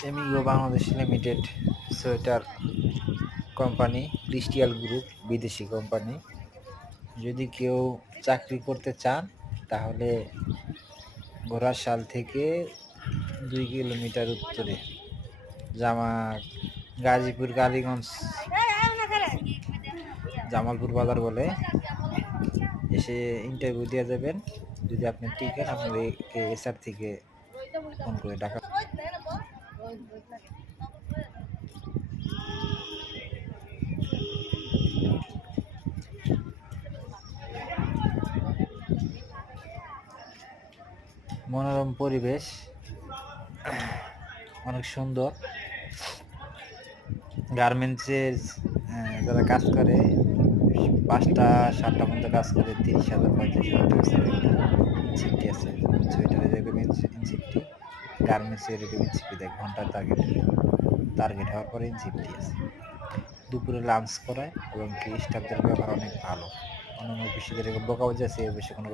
এমিগো Bangladesh limited sweater company, crystal group বিদেশি company. যদি কেউ চাকরি করতে চান তাহলে ঘোড়াশাল থেকে 2 কিলোমিটার উত্তরে জামা গাজীপুর কালীগঞ্জ জামালপুর বাজার বলে এসে ইন্টারভিউ দিয়ে যাবেন। যদি আপনি টিকেন আপনার এসআর থেকে ফোন করে ডাকা। মনোরম পরিবেশ, অনেক সুন্দর। গার্মেন্টসের যারা কাজ করে 5টা 7টা পর্যন্ত কাজ করে 30,000 35,000 টাকা ইনসেপ্টি আছে। সোয়েটারের এরকম ইনসেপ্টি, গার্মেন্টসের এরকম ইনসেপ্টি দেয় ঘন্টার টার্গেট হওয়ার পরে ইনসেপ্টি আছে। দুপুরে লাঞ্চ করায় এবং কি স্টাফদের ব্যবহার অনেক ভালো। অন্যান্য অফিসে যেরকম বকাবজি আছে, এই অফিসে কোনো